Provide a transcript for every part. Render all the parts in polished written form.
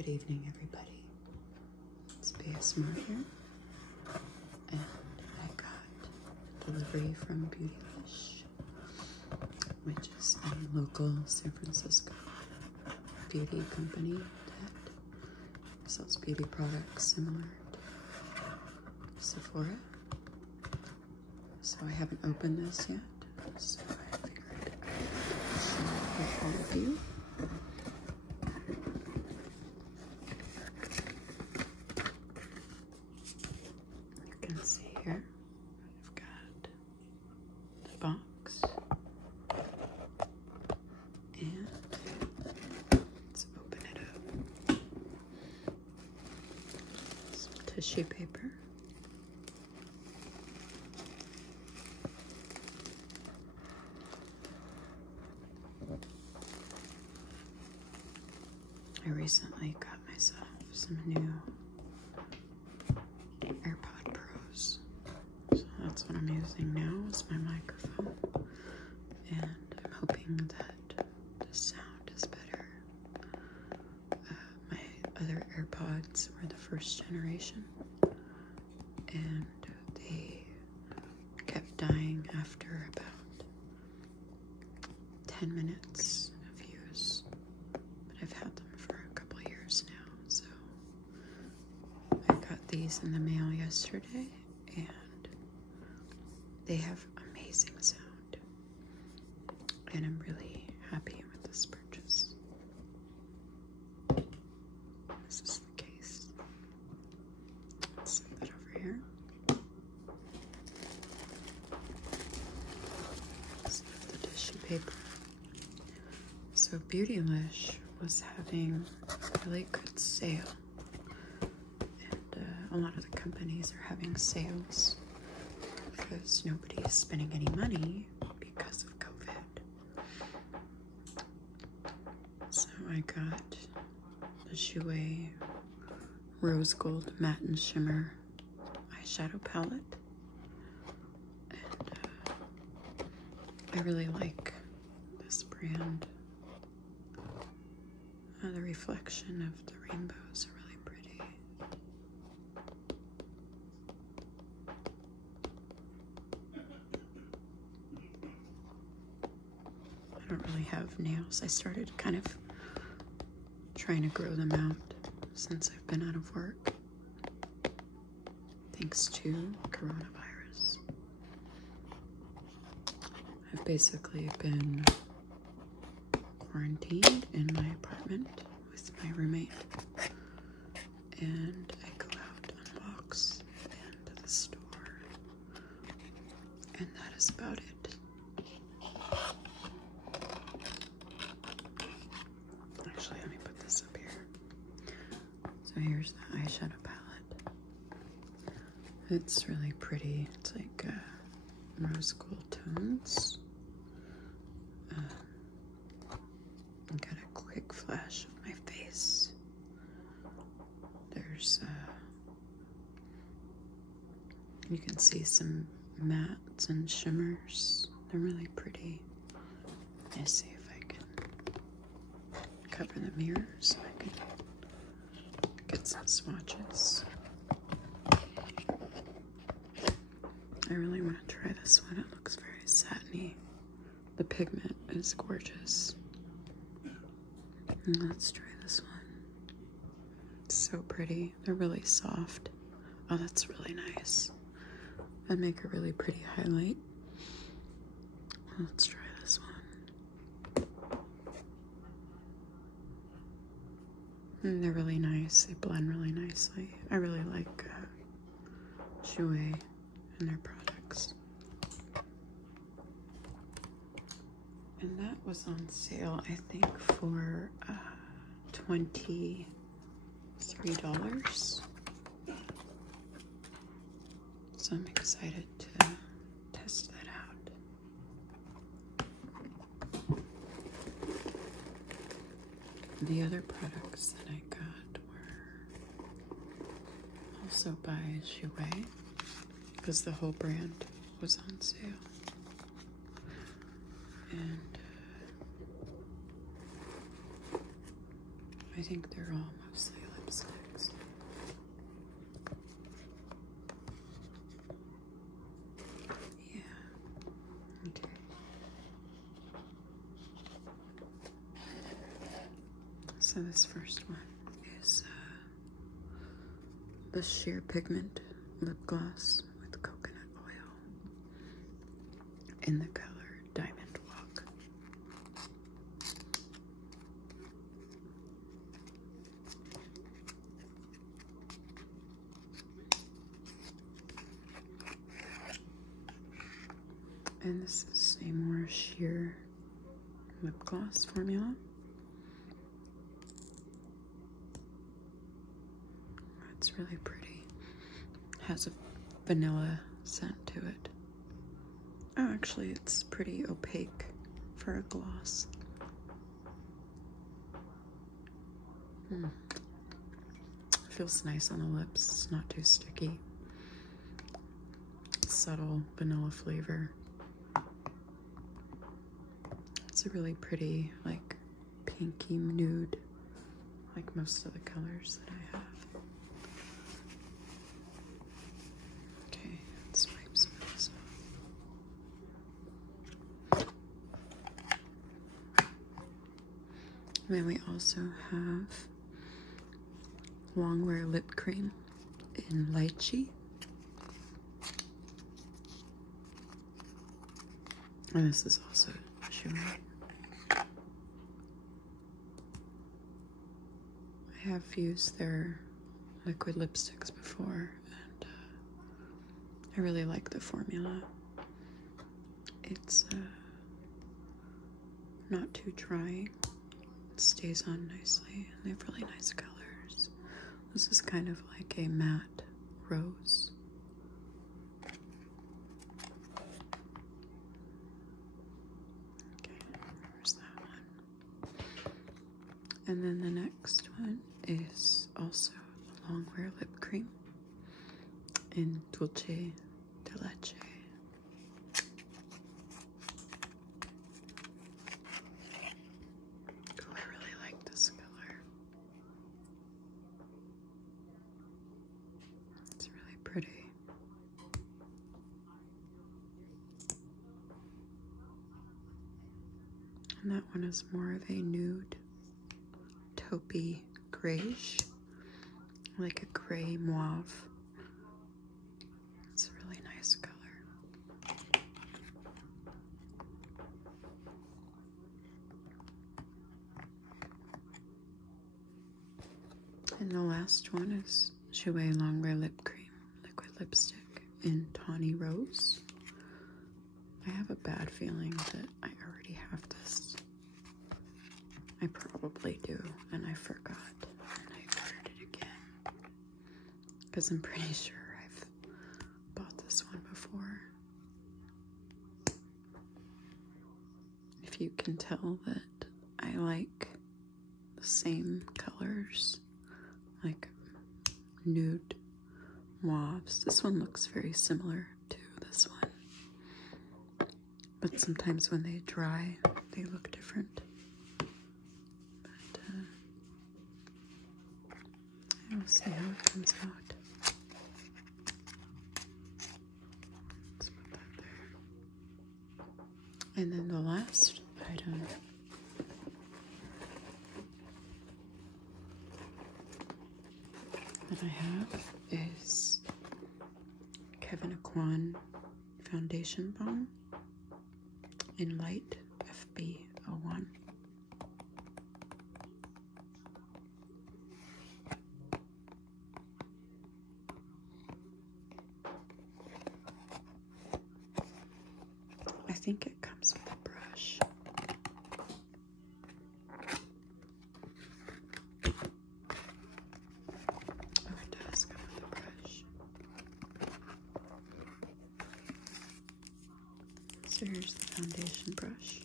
Good evening, everybody. It's BaySMR here, and I got a delivery from Beatylish, which is a local San Francisco beauty company that sells beauty products similar to Sephora. So I haven't opened this yet, so I figured I'd share it with all of you. You can see here, I've got the box, and let's open it up. Some tissue paper. I recently got myself some new AirPod Pros, so that's what I'm using now is my microphone, and I'm hoping that the sound is better. My other AirPods were the first generation, and they kept dying after about 10 minutes of use, but I've had them for a couple years now, so I got these in the mail yesterday, and they have amazing sound, and I'm really happy with this purchase. This is the case. Let's set that over here. Let's have the tissue paper. So Beatylish was having a really good sale, and a lot of the companies are having sales because nobody is spending any money because of COVID. So I got the Jouer Rose Gold Matte and Shimmer eyeshadow palette, and I really like this brand. The reflection of the rainbows are really pretty. I don't really have nails. I started kind of trying to grow them out since I've been out of work, thanks to coronavirus. I've basically been quarantined in my apartment with my roommate, and I go out on walks and to the store, and that is about it. Actually, let me put this up here. So here's the eyeshadow palette. It's really pretty. It's like rose gold tones. I got a quick flash of my face. There's you can see some mattes and shimmers. They're really pretty. Let's see if I can cover the mirror so I can get some swatches. I really want to try this one. It looks very satiny. The pigment is gorgeous. Let's try this one. It's so pretty. They're really soft. Oh, that's really nice. That'd make a really pretty highlight. Let's try this one. They're really nice. They blend really nicely. I really like Jouer and their products. And that was on sale, I think, for $23. So I'm excited to test that out. The other products that I got were also by Jouer, because the whole brand was on sale. And I think they're all mostly lipsticks. Yeah. Okay. So this first one is the Sheer Pigment Lip Gloss with coconut oil in the color Diamond Walk. And this is a more sheer lip gloss formula. It's really pretty. Has a vanilla scent to it. Oh, actually, it's pretty opaque for a gloss. Feels nice on the lips. It's not too sticky. Subtle vanilla flavor. It's a really pretty, like, pinky nude, like most of the colors that I have. Okay, let's wipe some of this off. And then we also have Longwear Lip Cream in Lychee. And this is also Jouer. I have used their liquid lipsticks before, and I really like the formula. It's not too dry. It stays on nicely, and they have really nice colors. This is kind of like a matte rose. Okay, there's that one. And then the next one is also a Longwear Lip Cream in Dulce de Leche. Oh, I really like this color. It's really pretty. And that one is more of a nude, taupey grayish, like a gray mauve. It's a really nice color. And the last one is Jouer Longwear Lip Cream Liquid Lipstick in Tawny Rose. I have a bad feeling that I already have this. I probably do, and I forgot, and I ordered it again. Because I'm pretty sure I've bought this one before. If you can tell that I like the same colors, like nude mauves. This one looks very similar to this one. But sometimes when they dry, they look different. But we'll see how it comes out. Let's put that there. And then the last item that I have is Kevyn Foundation Balm in Light FB01. I think it comes with a brush. Oh, it does come with a brush. So here's the foundation brush.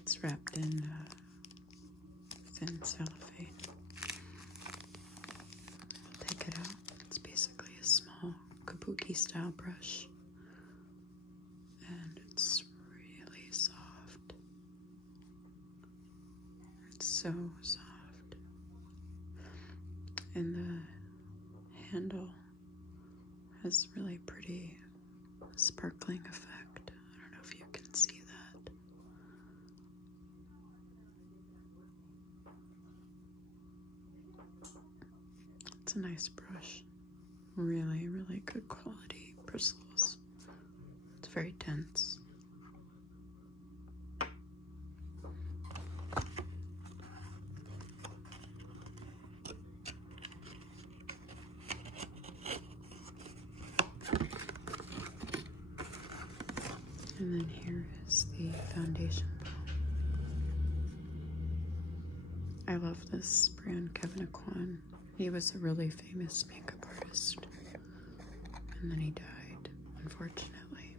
It's wrapped in thin cellophane. Take it out. It's basically a small kabuki style brush. so soft. And the handle has really pretty sparkling effect. I don't know if you can see that. It's a nice brush. Really, really good quality bristles. It's very dense. And then here is the foundation palm. I love this brand, Kevyn Aucoin. He was a really famous makeup artist, and then he died, unfortunately.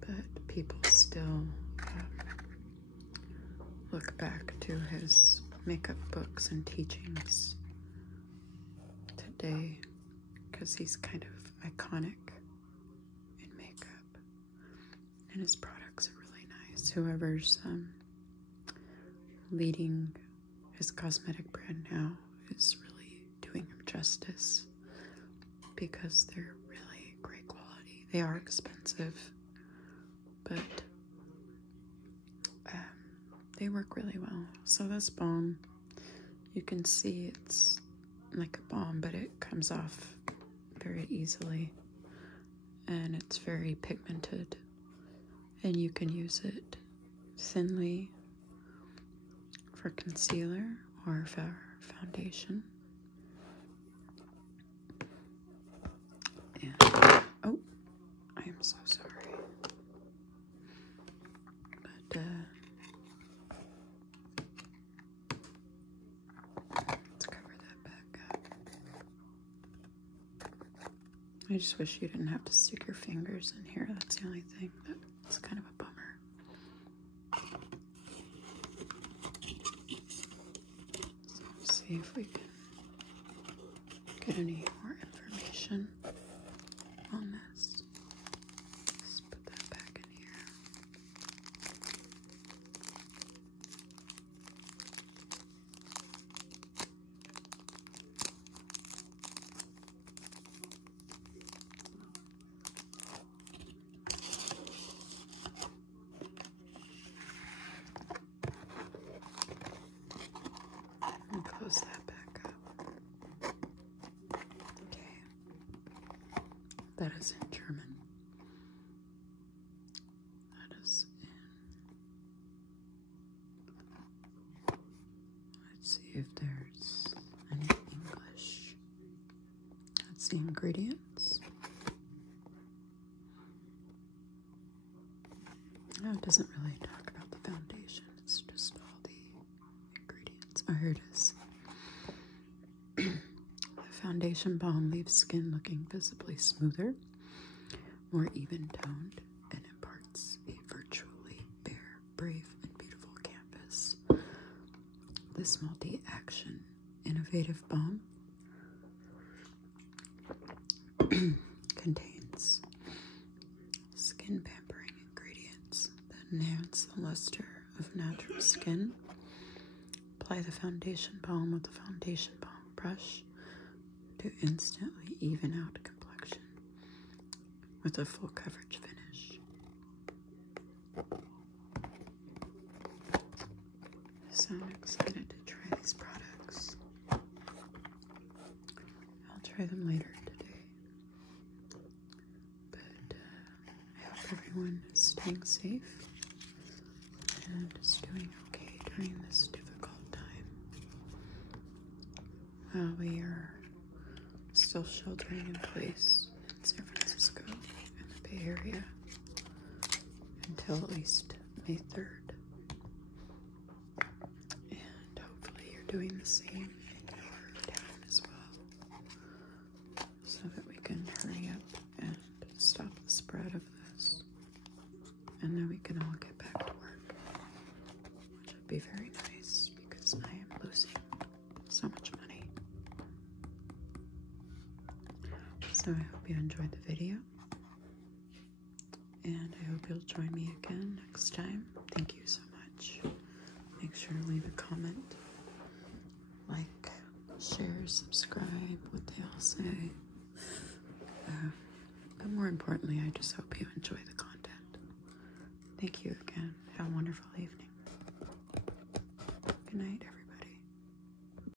But people still look back to his makeup books and teachings today because he's kind of iconic in makeup, and his products are really nice. Whoever's leading his cosmetic brand now is really doing him justice because they're really great quality. They are expensive, but they work really well. So this balm, you can see it's like a balm, but it comes off very easily, and it's very pigmented, and you can use it thinly for concealer or for foundation. And oh, I am so sorry. But let's cover that back up. I just wish you didn't have to stick your fingers in here. That's the only thing that's kind of a bummer. See if we can get any more information on this. Let's put that back in here. And close that back up. Okay. That is in German. That is in... Let's see if there's any English. That's the ingredients. No, it doesn't really talk about the foundation. It's just all the ingredients. Oh, here it is. The foundation balm leaves skin looking visibly smoother, more even-toned, and imparts a virtually bare, brave, and beautiful canvas. This multi-action, innovative balm contains skin pampering ingredients that enhance the luster of natural skin. Apply the foundation balm with the foundation balm brush to instantly even out complexion with a full coverage finish. So I'm excited to try these products. I'll try them later today. But I hope everyone is staying safe and is doing okay during this difficult time. While we are still sheltering in place in San Francisco and the Bay Area until at least May 3rd. And hopefully you're doing the same in your town as well, so that we can hurry up and stop the spread of this, and then we can all get back to work, which would be very nice because I am losing so much money. So I hope you enjoyed the video, and I hope you'll join me again next time. Thank you so much. Make sure sure to leave a comment, like, share, subscribe, what they all say. But more importantly, I just hope you enjoy the content. Thank you again. Have a wonderful evening. Good night, everyone.